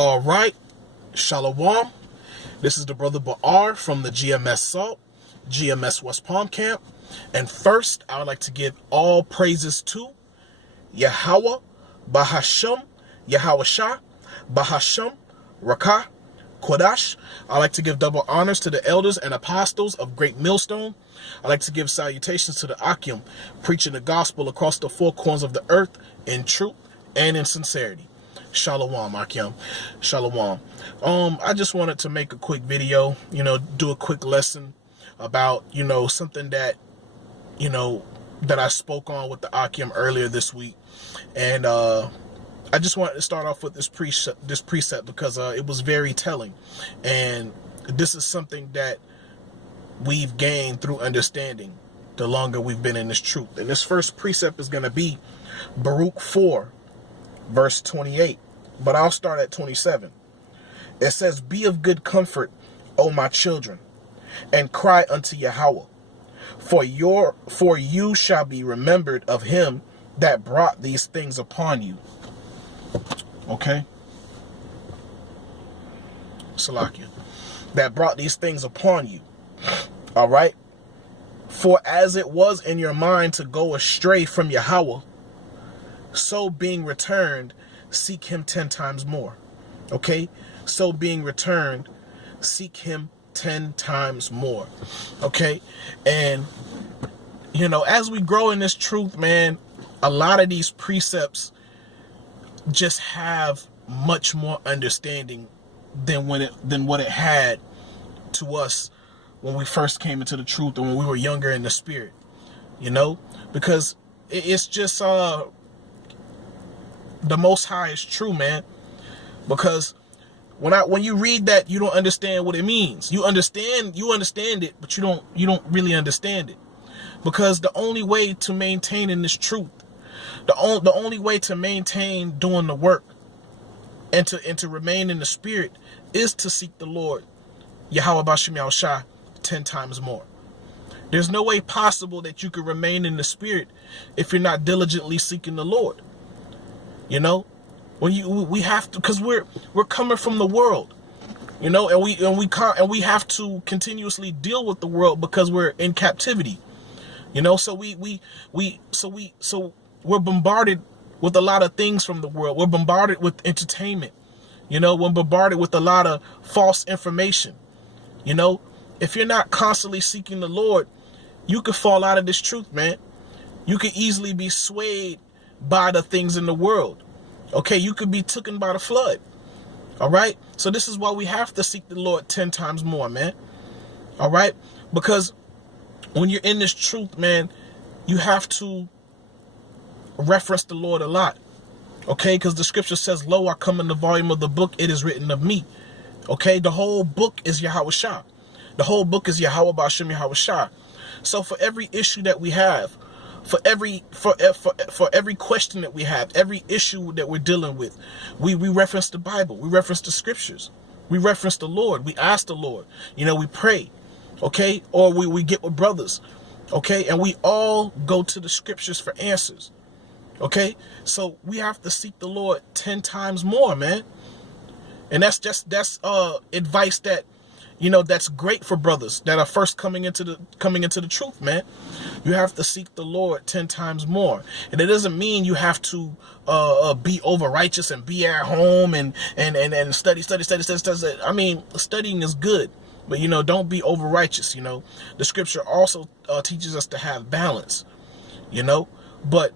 All right, Shalom. This is the brother Ba'ar from the GMS Salt, GMS West Palm Camp. And first, I would like to give all praises to Yahweh, Bahasham, Yahweh Shah, Bahasham, Rakah, Kodash. I like to give double honors to the elders and apostles of Great Millstone. I like to give salutations to the Akim, preaching the gospel across the four corners of the earth in truth and in sincerity. Shalom, Akim. Shalom. I just wanted to make a quick video, do a quick lesson about, something that, that I spoke on with the Akim earlier this week. And I just wanted to start off with this precept because it was very telling. And this is something that we've gained through understanding the longer we've been in this truth. And this first precept is going to be Baruch 4, verse 28. But I'll start at 27. It says, "Be of good comfort, O my children, and cry unto Yahweh. For you shall be remembered of him that brought these things upon you." Okay? Salakia. That brought these things upon you. All right? "For as it was in your mind to go astray from Yahweh, so being returned, seek him 10 times more." Okay? So being returned, seek him 10 times more. Okay? And, as we grow in this truth, man, a lot of these precepts just have much more understanding than what it had to us when we first came into the truth and when we were younger in the spirit. Because it's just the Most High is true, man. Because when you read that, you don't understand what it means. You understand it, but you don't really understand it. Because the only way to maintain in this truth, the only way to maintain doing the work and to remain in the spirit is to seek the Lord, Yahweh Bashem Yahushua, 10 times more. There's no way possible that you could remain in the spirit if you're not diligently seeking the Lord. We have to, because we're coming from the world, and we have to continuously deal with the world because we're in captivity, so we're bombarded with a lot of things from the world. We're bombarded with entertainment, we're bombarded with a lot of false information. If you're not constantly seeking the Lord, you could fall out of this truth, man. You could easily be swayed by the things in the world. Okay, you could be taken by the flood. All right, so this is why we have to seek the Lord 10 times more, man. All right, because when you're in this truth, man, you have to reference the Lord a lot. Okay, because the scripture says, "Lo, I come in the volume of the book, it is written of me." Okay, the whole book is Yahweh Shah. The whole book is Yahweh Bashem Yahweh Shah. So for every issue that we have, for every question that we have, every issue that we're dealing with, we reference the Bible, we reference the scriptures, we reference the Lord, we ask the Lord, we pray, okay, or we get with brothers, okay, and we all go to the scriptures for answers, okay. So we have to seek the Lord 10 times more, man. And that's advice that that's great for brothers that are first coming into the truth, man. You have to seek the Lord 10 times more. And it doesn't mean you have to be over righteous and be at home and study. I mean, studying is good, but don't be over righteous. The scripture also teaches us to have balance, but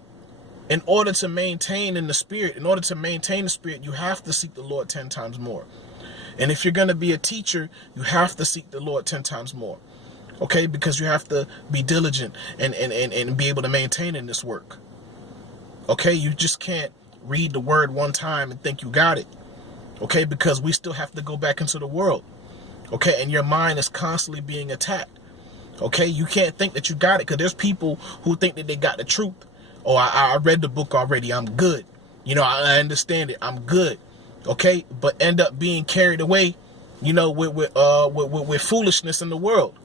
in order to maintain the spirit, you have to seek the Lord 10 times more. And if you're going to be a teacher, you have to seek the Lord 10 times more. Okay? Because you have to be diligent and be able to maintain in this work. Okay? You just can't read the word one time and think you got it. Okay? Because we still have to go back into the world. Okay? And your mind is constantly being attacked. Okay? You can't think that you got it because there's people who think that they got the truth. Oh, I read the book already. I'm good. I understand it. I'm good. Okay, but end up being carried away, with foolishness in the world.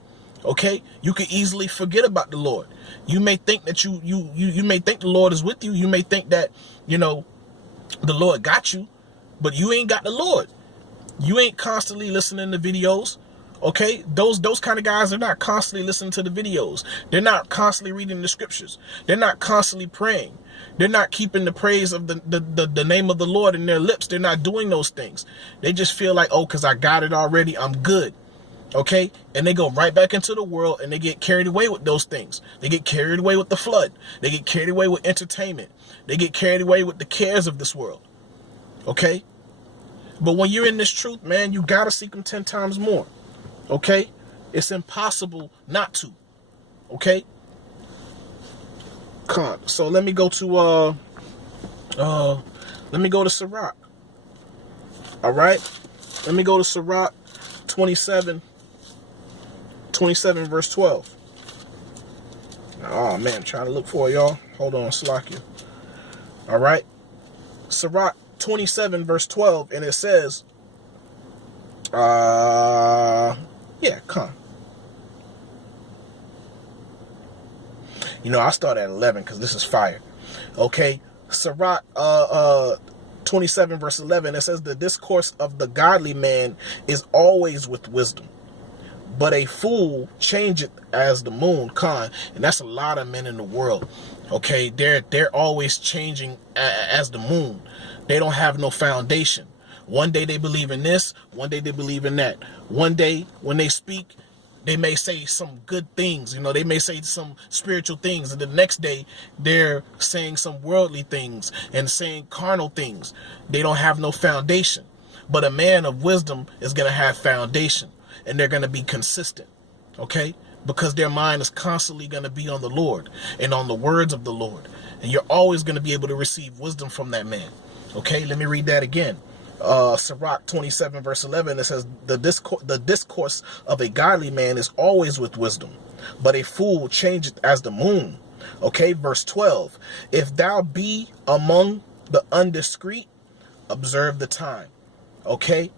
Okay, you can easily forget about the Lord. You may think that you may think the Lord is with you. You may think that the Lord got you, but you ain't got the Lord. You ain't constantly listening to videos. Okay, those kind of guys are not constantly listening to the videos. They're not constantly reading the scriptures. They're not constantly praying. They're not keeping the praise of the name of the Lord in their lips. They're not doing those things. They just feel like, oh, because I got it already, I'm good. Okay, and they go right back into the world and they get carried away with those things. They get carried away with the flood. They get carried away with entertainment. They get carried away with the cares of this world. Okay, but when you're in this truth, man, you gotta seek him 10 times more. Okay, it's impossible not to. Okay, so let me go to Sirach. All right, let me go to Sirach 27 verse 12. Oh man, trying to look for it, y'all. Hold on, Slakia. All right, Sirach 27 verse 12, and it says, yeah, come. You know, I start at 11 because this is fire. Okay, Sirach 27 verse 11, it says, the discourse of the godly man is always with wisdom, but a fool changeth as the moon. Khan. And that's a lot of men in the world. Okay, they're always changing as the moon. They don't have no foundation. One day they believe in this, one day they believe in that. One day when they speak, they may say some good things, you know, they may say some spiritual things, and the next day they're saying some worldly things and saying carnal things. They don't have no foundation. But a man of wisdom is going to have foundation, and they're going to be consistent, okay? Because their mind is constantly going to be on the Lord and on the words of the Lord. And you're always going to be able to receive wisdom from that man. Okay, let me read that again. Sirach 27 verse 11, it says, the discourse of a godly man is always with wisdom, but a fool changeth as the moon. Okay, verse 12, if thou be among the undiscreet, observe the time. Okay,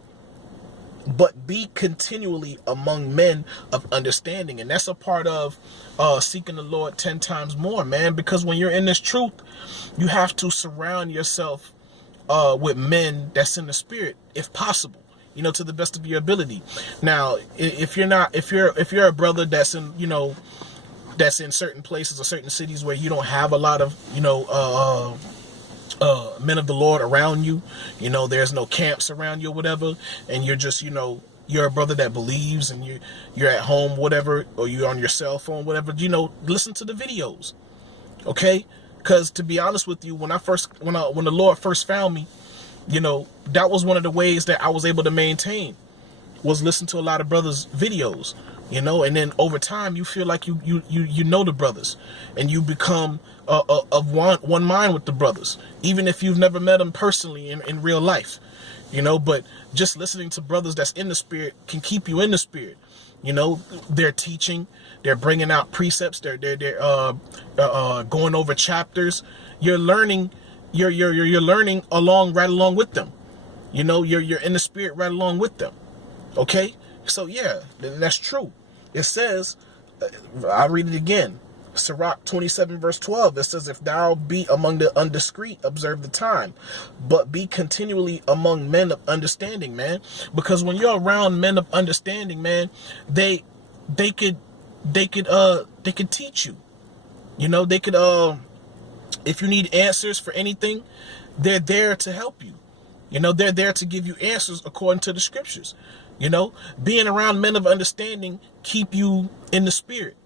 but be continually among men of understanding. And that's a part of seeking the Lord 10 times more, man, because when you're in this truth, you have to surround yourself with men that's in the spirit, if possible, you know, to the best of your ability. Now, if you're a brother that's in, you know, that's in certain places or certain cities where you don't have a lot of, you know, men of the Lord around you, you know, there's no camps around you or whatever, and you're just, you know, you're a brother that believes, and you're at home, whatever, or you're on your cell phone, whatever, you know, listen to the videos. Okay, because to be honest with you, when the Lord first found me, you know, that was one of the ways that I was able to maintain, was listen to a lot of brothers' videos, you know, and then over time you feel like you know the brothers, and you become of one mind with the brothers, even if you've never met them personally in real life, you know. But just listening to brothers that's in the spirit can keep you in the spirit. You know, they're teaching, they're bringing out precepts, they're going over chapters. You're learning, you're learning right along with them. You know, you're in the spirit right along with them. Okay, so yeah, that's true. It says, I'll read it again. Sirach 27 verse 12, it says, if thou be among the undiscreet, observe the time, but be continually among men of understanding, man. Because when you're around men of understanding, man, they could teach you. You know, they could if you need answers for anything, they're there to help you. You know, they're there to give you answers according to the scriptures. You know, being around men of understanding keep you in the spirit.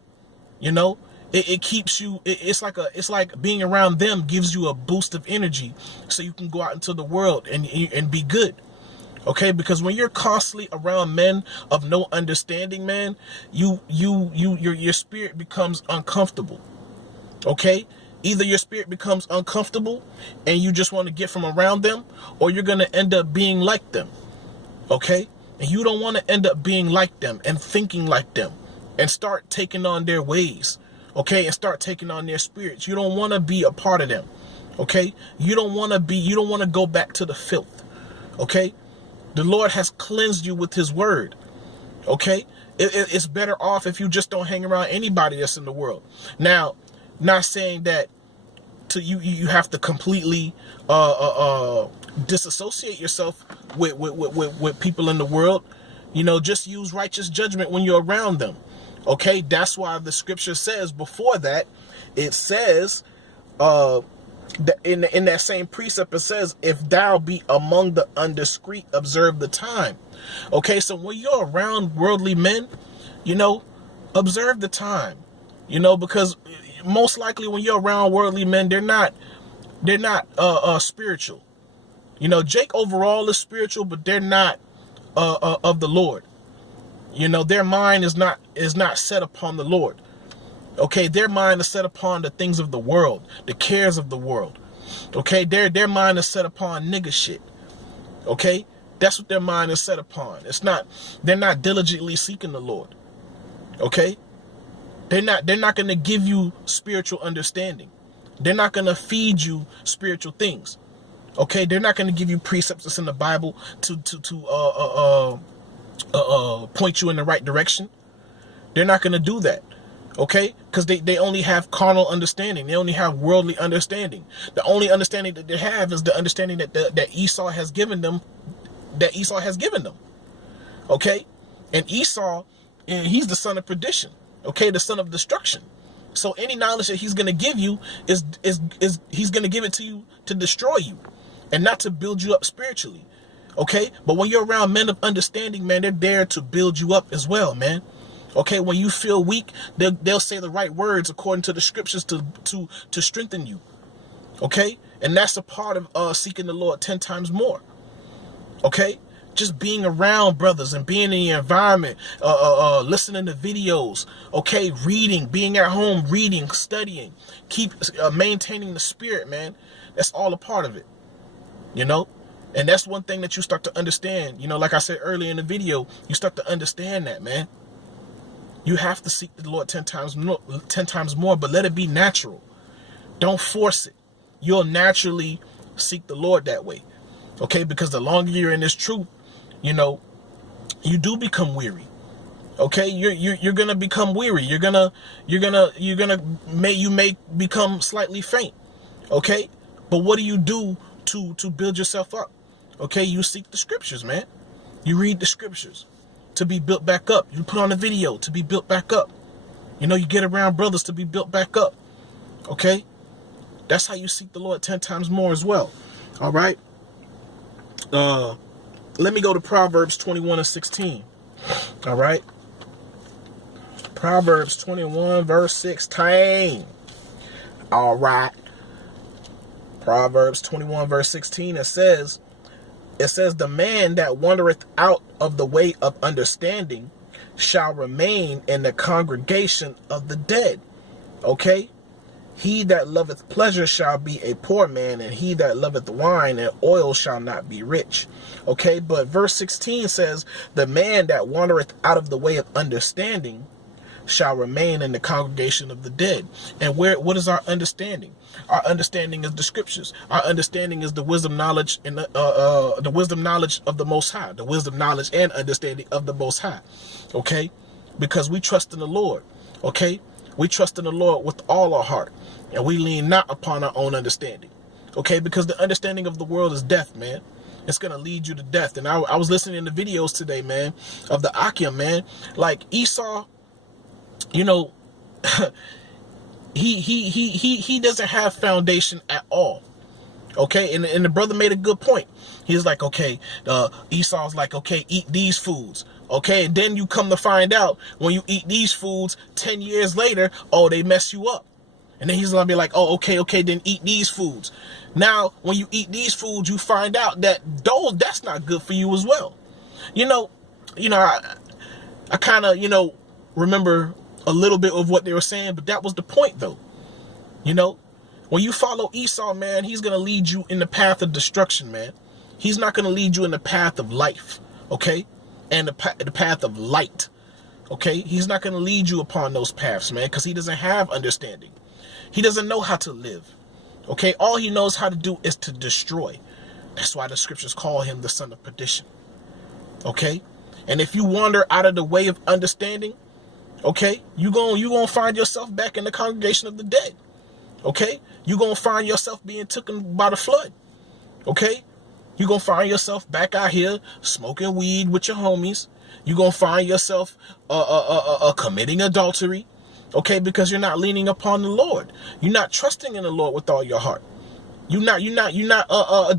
You know, it keeps you, it's like being around them gives you a boost of energy so you can go out into the world and be good. Okay, because when you're constantly around men of no understanding, man, your spirit becomes uncomfortable. Okay, either your spirit becomes uncomfortable and you just want to get from around them, or you're going to end up being like them. Okay, and you don't want to end up being like them and thinking like them and start taking on their ways. Okay, and start taking on their spirits. You don't want to be a part of them. Okay, you don't want to go back to the filth. Okay, the Lord has cleansed you with his word. Okay, it's better off if you just don't hang around anybody that's in the world. Now, not saying that you have to completely disassociate yourself with people in the world. You know, just use righteous judgment when you're around them. Okay, that's why the scripture says before that, it says, in that same precept, it says, if thou be among the undiscreet, observe the time. Okay, so when you're around worldly men, you know, observe the time. You know, because most likely when you're around worldly men, they're not spiritual. You know, Jake overall is spiritual, but they're not of the Lord. You know, their mind is not set upon the Lord. Okay, their mind is set upon the things of the world, the cares of the world. Okay, their mind is set upon nigga shit. Okay, that's what their mind is set upon. They're not diligently seeking the Lord. Okay, they're not going to give you spiritual understanding. They're not going to feed you spiritual things. Okay, they're not going to give you precepts that's in the Bible to point you in the right direction. They're not going to do that. Okay, because they only have carnal understanding. They only have worldly understanding. The only understanding that they have is the understanding that Esau has given them. Okay, and Esau, he's the son of perdition. Okay, the son of destruction. So any knowledge that he's going to give you is he's going to give it to you to destroy you, and not to build you up spiritually. Okay, but when you're around men of understanding, man, they're there to build you up as well, man. Okay, when you feel weak, they'll say the right words according to the scriptures to strengthen you. Okay, and that's a part of seeking the Lord 10 times more. Okay, just being around brothers and being in the environment, listening to videos. Okay, reading, being at home, reading, studying, keep maintaining the spirit, man. That's all a part of it. You know, and that's one thing that you start to understand. You know, like I said earlier in the video, you start to understand that, man. You have to seek the Lord 10 times more, but let it be natural. Don't force it. You'll naturally seek the Lord that way. Okay, because the longer you're in this truth, you know, you do become weary. Okay, you're gonna become weary. You may become slightly faint. Okay, but what do you do to build yourself up? Okay, you seek the scriptures, man. You read the scriptures to be built back up. You put on a video to be built back up. You know, you get around brothers to be built back up. Okay? That's how you seek the Lord 10 times more as well. All right? Let me go to Proverbs 21:16. All right? Proverbs 21 verse 16. All right. Proverbs 21 verse 16, it says, the man that wandereth out of the way of understanding shall remain in the congregation of the dead. Okay? He that loveth pleasure shall be a poor man, and he that loveth wine and oil shall not be rich. Okay, but verse 16 says, the man that wandereth out of the way of understanding shall remain in the congregation of the dead. And what is our understanding? Our understanding is the scriptures. Our understanding is the wisdom, knowledge, and the wisdom, knowledge of the Most High. The wisdom, knowledge, and understanding of the Most High. Okay? Because we trust in the Lord. Okay? We trust in the Lord with all our heart. And we lean not upon our own understanding. Okay? Because the understanding of the world is death, man. It's going to lead you to death. And I was listening to videos today, man, of the Akim, man. Like Esau, you know, he doesn't have foundation at all. Okay, and the brother made a good point. He's like, okay, Esau's like, okay, eat these foods. Okay, and then you come to find out when you eat these foods 10 years later, oh, they mess you up. And then he's gonna be like, oh, okay, then eat these foods. Now, when you eat these foods, you find out that that's not good for you as well. You know, I kind of, remember a little bit of what they were saying, but that was the point, though. You know, when you follow Esau, man, he's going to lead you in the path of destruction, man. He's not going to lead you in the path of life, okay? And the path of light, okay? He's not going to lead you upon those paths, man, because he doesn't have understanding. He doesn't know how to live, okay? All he knows how to do is to destroy. That's why the scriptures call him the son of perdition, okay? And if you wander out of the way of understanding, okay, you gonna find yourself back in the congregation of the dead. Okay, you gonna find yourself being taken by the flood. Okay, You're going to find yourself back out here smoking weed with your homies. You're going to find yourself committing adultery, okay, because you're not leaning upon the Lord. You're not trusting in the Lord with all your heart. You're not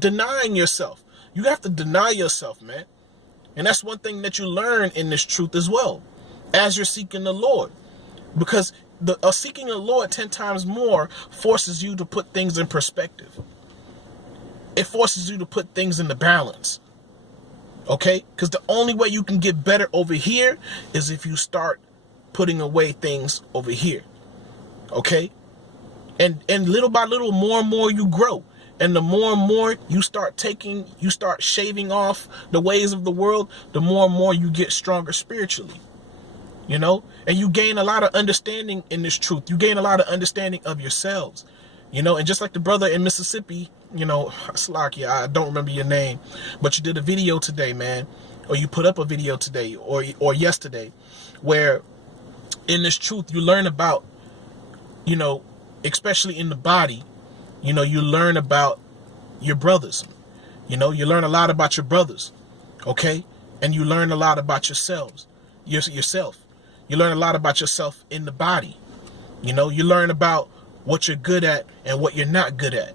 denying yourself. You have to deny yourself, man. And that's one thing that you learn in this truth as well, as you're seeking the Lord. Because seeking the Lord 10 times more forces you to put things in perspective. It forces you to put things in the balance. Okay? Because the only way you can get better over here is if you start putting away things over here. Okay? And little by little, more and more you grow. And the more and more you start shaving off the ways of the world, the more and more you get stronger spiritually. You know? And you gain a lot of understanding in this truth. You gain a lot of understanding of yourselves. You know, and just like the brother in Mississippi, you know, Slakia, I don't remember your name, but you did a video today, man, or you put up a video today or yesterday, where in this truth you learn about, you know, especially in the body, you know, you learn about your brothers. You know, you learn a lot about your brothers, okay? And you learn a lot about yourself. You learn a lot about yourself in the body. You know, you learn about what you're good at and what you're not good at.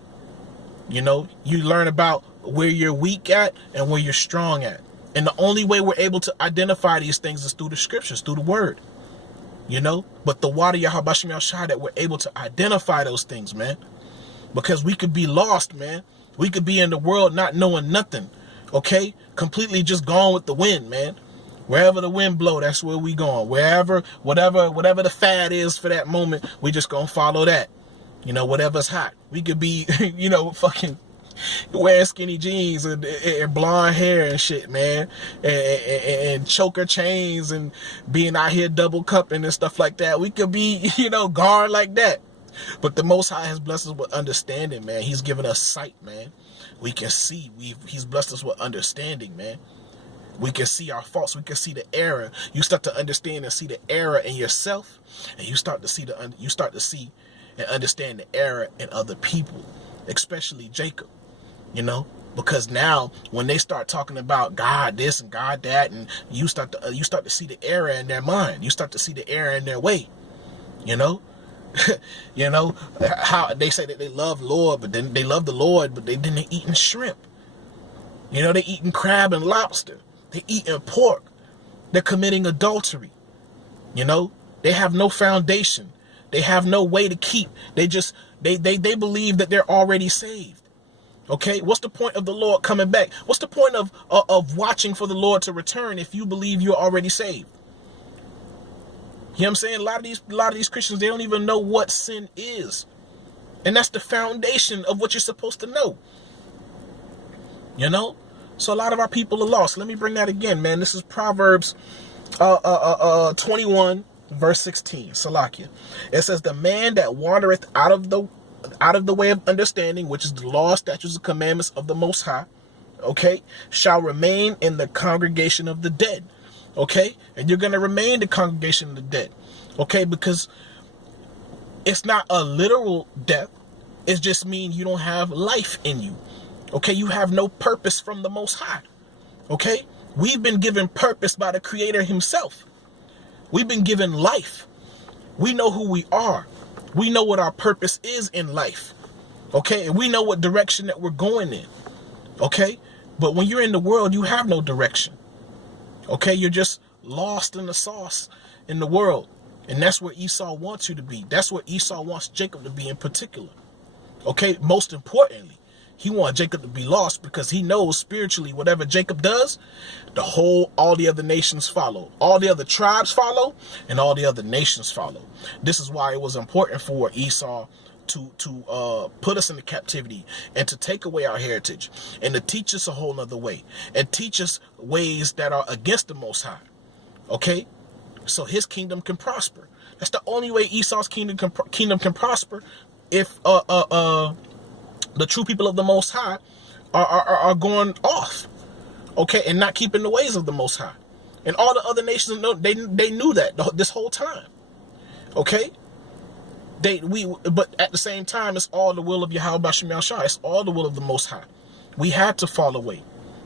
You know, you learn about where you're weak at and where you're strong at. And the only way we're able to identify these things is through the scriptures, through the word. You know, but the water Yahweh Shem Yahshua, that we're able to identify those things, man. Because we could be lost, man. We could be in the world not knowing nothing, okay? Completely just gone with the wind, man. Wherever the wind blow, that's where we going. Wherever, whatever the fad is for that moment, we just gonna follow that. You know, whatever's hot. We could be, you know, fucking wearing skinny jeans and blonde hair and shit, man. And choker chains and being out here double cupping and stuff like that. We could be, you know, guard like that. But the Most High has blessed us with understanding, man. He's given us sight, man. We can see. He's blessed us with understanding, man. We can see our faults. We can see the error. You start to understand and see the error in yourself, and you start to see and understand the error in other people, especially Jacob. You know, because now when they start talking about God this and God that, and you start to see the error in their mind. You start to see the error in their way. You know. You know how they say that they love Lord, but then they love the Lord, but then they eating shrimp. You know, they eating crab and lobster. They eating pork. They're committing adultery. You know, they have no foundation. They have no way to keep. They believe that they're already saved. Okay, what's the point of the Lord coming back? What's the point of watching for the Lord to return if you believe you're already saved? You know what I'm saying? A lot of these Christians, they don't even know what sin is. And that's the foundation of what you're supposed to know. You know? So a lot of our people are lost. Let me bring that again, man. This is Proverbs 21, verse 16. Salakia. It says, the man that wandereth out of the way of understanding, which is the law, statutes, and commandments of the Most High, okay, shall remain in the congregation of the dead. Okay, and you're going to remain the congregation of the dead. Okay, because it's not a literal death. It just means you don't have life in you. Okay, you have no purpose from the Most High. Okay, we've been given purpose by the Creator himself. We've been given life. We know who we are. We know what our purpose is in life. Okay, and we know what direction that we're going in. Okay, but when you're in the world, you have no direction. Okay, you're just lost in the sauce in the world. And that's where Esau wants you to be. That's where Esau wants Jacob to be in particular. Okay, most importantly, he wants Jacob to be lost because he knows spiritually whatever Jacob does, all the other nations follow. All the other tribes follow, and all the other nations follow. This is why it was important for Esau to put us into captivity and to take away our heritage and to teach us a whole nother way and teach us ways that are against the Most High. Okay, so his kingdom can prosper. That's the only way Esau's kingdom can prosper, if the true people of the Most High are going off, okay, and not keeping the ways of the Most High. And all the other nations know, they knew that this whole time. Okay. But at the same time, it's all the will of Yahweh Shem Yahshua. It's all the will of the Most High. We had to fall away.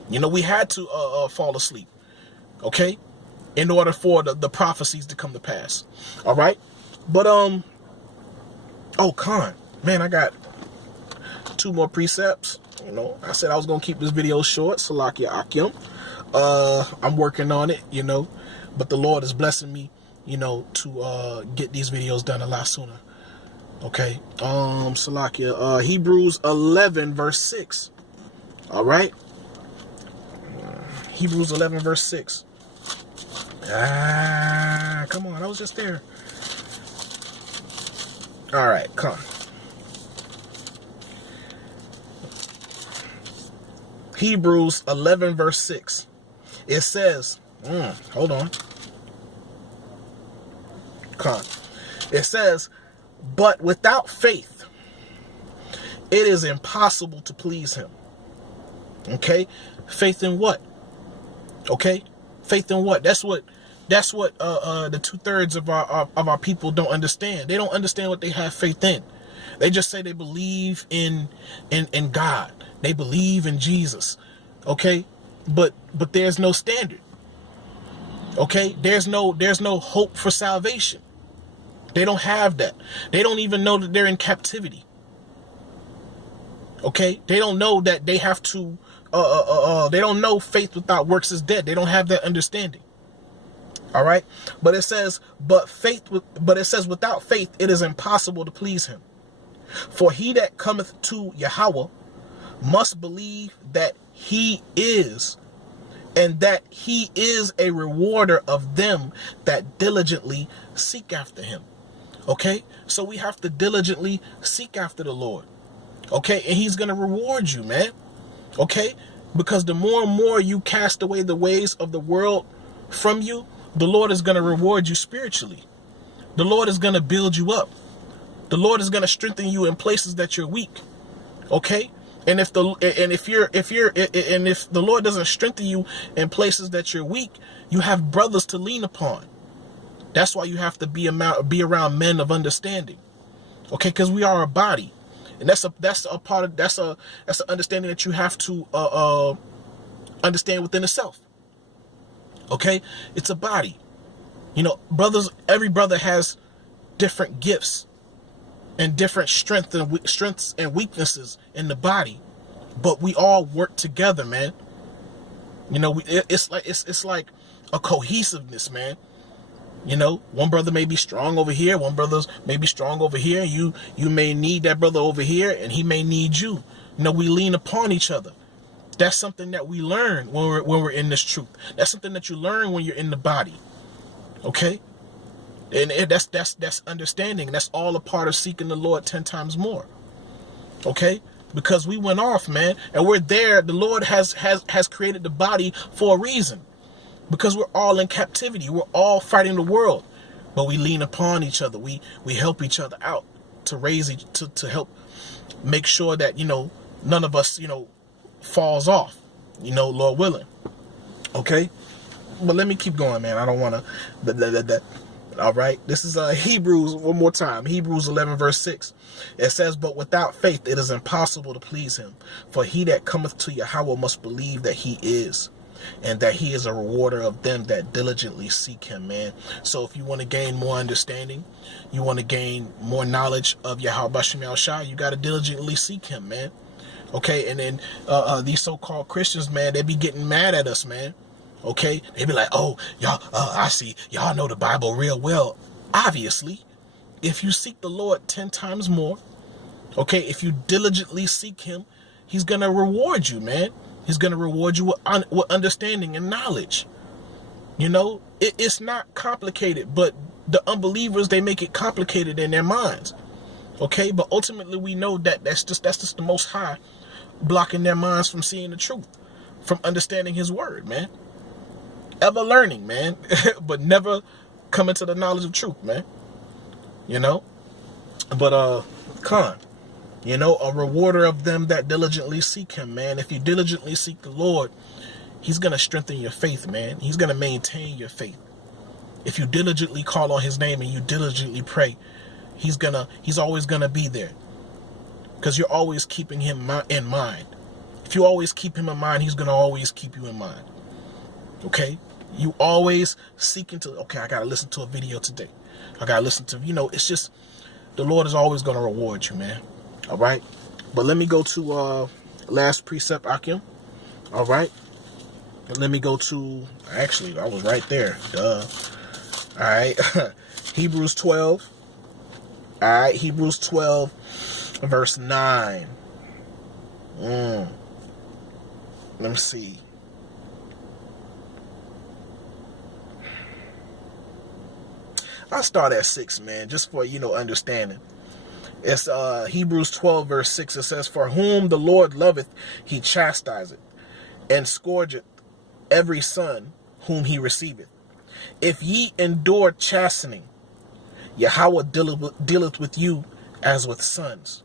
You know, we had to fall asleep. Okay? In order for the prophecies to come to pass. All right? But, oh, Khan. Man, I got 2 more precepts. You know, I said I was going to keep this video short. Salakia Akim. I'm working on it, you know. But the Lord is blessing me, you know, to get these videos done a lot sooner. Okay? Salakia. Hebrews 11, verse 6. All right? Hebrews 11, verse 6. Come on. I was just there. All right, come. Hebrews 11, verse 6. It says, hold on. Come. It says, but without faith, it is impossible to please him. Okay? Faith in what? Okay? Faith in what? That's what the 2/3 of our people don't understand. They don't understand what they have faith in. They just say they believe in God. They believe in Jesus. Okay? But there's no standard. Okay? There's no hope for salvation. They don't have that. They don't even know that they're in captivity. Okay? They don't know that they have to they don't know faith without works is dead. They don't have that understanding. All right? But it says without faith it is impossible to please him. For he that cometh to Yahweh must believe that he is, and that he is a rewarder of them that diligently seek after him. Okay? So we have to diligently seek after the Lord. Okay? And he's going to reward you, man. Okay? Because the more and more you cast away the ways of the world from you, the Lord is going to reward you spiritually. The Lord is going to build you up. The Lord is going to strengthen you in places that you're weak. Okay? And if the Lord doesn't strengthen you in places that you're weak, you have brothers to lean upon. That's why you have to be around men of understanding. Okay? Because we are a body. And that's an understanding that you have to understand within itself. Okay? It's a body. You know, brothers, every brother has different gifts and different strengths and weaknesses in the body. But we all work together, man. You know, it's like a cohesiveness, man. You know, one brother may be strong over here, one brother may be strong over here. You may need that brother over here, and he may need you. You know, we lean upon each other. That's something that we learn when we're in this truth. That's something that you learn when you're in the body. Okay? And that's understanding. That's all a part of seeking the Lord 10 times more. Okay? Because we went off, man, and we're there. The Lord has created the body for a reason. Because we're all in captivity. We're all fighting the world. But we lean upon each other. We help each other out to to help make sure that, you know, none of us, you know, falls off. You know, Lord willing. Okay? But let me keep going, man. I don't want to... All right? This is Hebrews, one more time. Hebrews 11, verse 6. It says, but without faith it is impossible to please him. For he that cometh to Yahweh must believe that he is, and that he is a rewarder of them that diligently seek him, man. So if you want to gain more understanding, you want to gain more knowledge of Yahweh Bashem Yahushua, you got to diligently seek him, man. Okay, and then these so-called Christians, man, they be getting mad at us, man. Okay, they be like, oh, y'all, I see, y'all know the Bible real well. Obviously, if you seek the Lord 10 times more, okay, if you diligently seek him, he's going to reward you, man. He's going to reward you with understanding and knowledge. You know, it's not complicated, but the unbelievers, they make it complicated in their minds. Okay, but ultimately we know that that's just the Most High blocking their minds from seeing the truth, from understanding his word, man. Ever learning, man, but never coming to the knowledge of truth, man. You know, but Khan, you know, a rewarder of them that diligently seek him, man. If you diligently seek the Lord, he's going to strengthen your faith, man. He's going to maintain your faith. If you diligently call on his name and you diligently pray, he's always going to be there. Because you're always keeping him in mind. If you always keep him in mind, he's going to always keep you in mind. Okay? You always seeking to, okay, I got to listen to a video today. I got to listen to, it's just, the Lord is always going to reward you, man. All right? But let me go to last precept, Akim. All right? And let me go to, actually, I was right there. Duh. All right? Hebrews 12. All right? Hebrews 12, verse 9. Let me see. I'll start at 6, man, just for, understanding. It's Hebrews 12, verse 6. It says, "For whom the Lord loveth, he chastiseth, and scourgeth every son whom he receiveth. If ye endure chastening, Yahweh dealeth with you as with sons.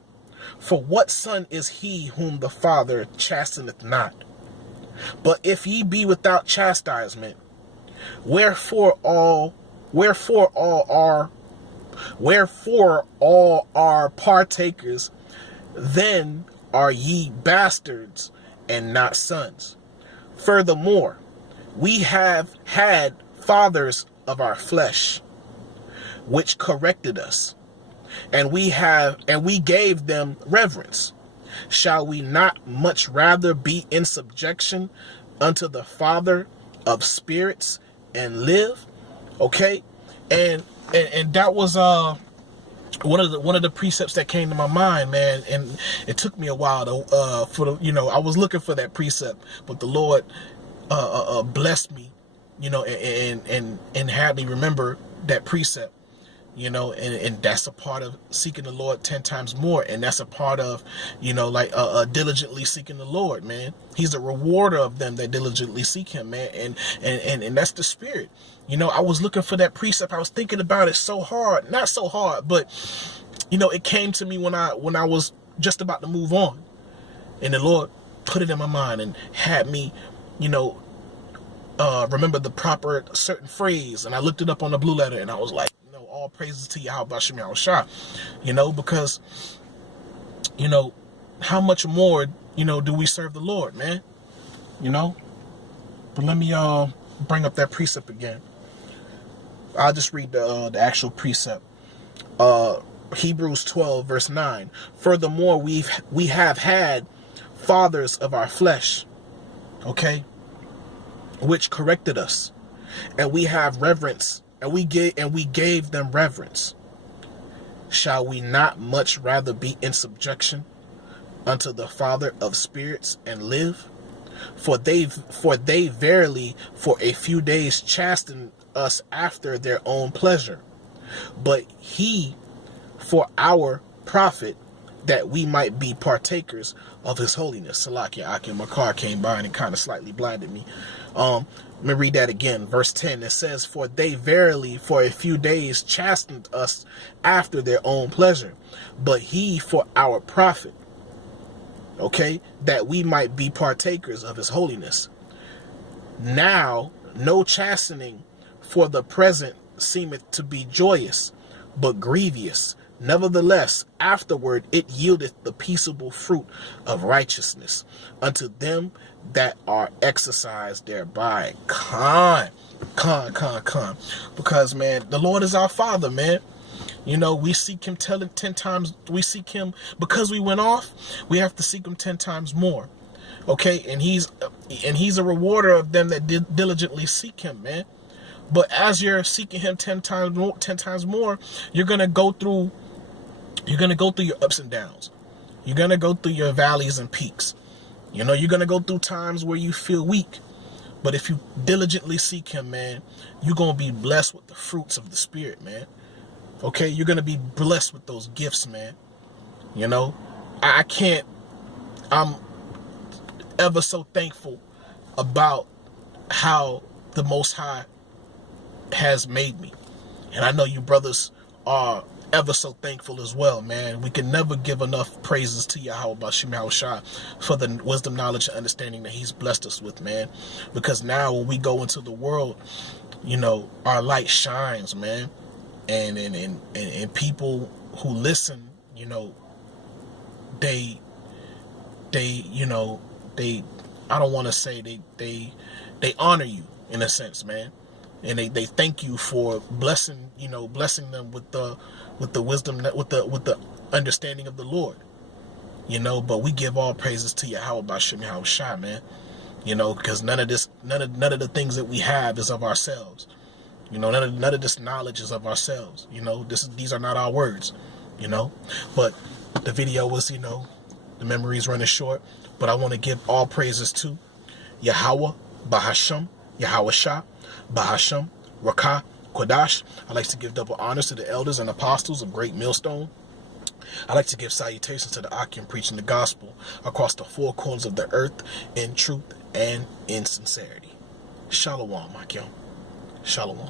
For what son is he whom the Father chasteneth not? But if ye be without chastisement, wherefore all are partakers, then are ye bastards and not sons. Furthermore, we have had fathers of our flesh, which corrected us, and we gave them reverence. Shall we not much rather be in subjection unto the Father of spirits and live?" Okay, and that was one of the precepts that came to my mind, man. And it took me a while to I was looking for that precept, but the Lord blessed me, and had me remember that precept. And that's a part of seeking the Lord 10 times more. And that's a part of, diligently seeking the Lord, man. He's a rewarder of them that diligently seek him, man. And that's the spirit. I was looking for that precept. I was thinking about it so hard, not so hard, but, it came to me when I was just about to move on, and the Lord put it in my mind and had me, remember the proper certain phrase. And I looked it up on the blue letter, and I was like, all praises to Yahweh Shem Yahushua, because, how much more, do we serve the Lord, man, but let me, bring up that precept again. I'll just read the actual precept. Hebrews 12, verse 9. "Furthermore, we have had fathers of our flesh, okay, which corrected us, and we have reverence, and we gave them reverence. Shall we not much rather be in subjection unto the Father of spirits and live? For they verily for a few days chasten us after their own pleasure, but he for our profit, that we might be partakers of his holiness." Salakia Akim, my car came by and it kind of slightly blinded me. Let me read that again. Verse 10, it says, "For they verily for a few days chastened us after their own pleasure, but he for our profit, okay, that we might be partakers of his holiness. Now no chastening for the present seemeth to be joyous, but grievous. Nevertheless, afterward it yieldeth the peaceable fruit of righteousness unto them that are exercised thereby." Con. Because, man, the Lord is our Father, man. We seek him 10 times. We seek him because we went off. We have to seek him 10 times more. Okay, and he's a rewarder of them that diligently seek him, man. But as you're seeking him 10 times more, you're gonna go through your ups and downs. You're gonna go through your valleys and peaks. You're gonna go through times where you feel weak. But if you diligently seek him, man, you're gonna be blessed with the fruits of the Spirit, man. Okay, you're gonna be blessed with those gifts, man. I'm ever so thankful about how the Most High has made me. And I know you brothers are ever so thankful as well, man. We can never give enough praises to Yahweh Bashim Yahushua for the wisdom, knowledge, and understanding that he's blessed us with, man. Because now when we go into the world, our light shines, man. And people who listen, they I don't want to say they honor you in a sense, man. And they thank you for blessing them with the wisdom, with the understanding of the Lord. But we give all praises to Yahweh Bashem Yahweh Shai, man. Because none of the things that we have is of ourselves. None of this knowledge is of ourselves. These are not our words. But the video was, the memory is running short. But I want to give all praises to Yahweh Bahasham Yahweh Shai Bahasham Rakah Kodash. I like to give double honors to the elders and apostles of Great Millstone. I like to give salutations to the Akim preaching the gospel across the four corners of the earth in truth and in sincerity. Shalom, Akim. Shalom.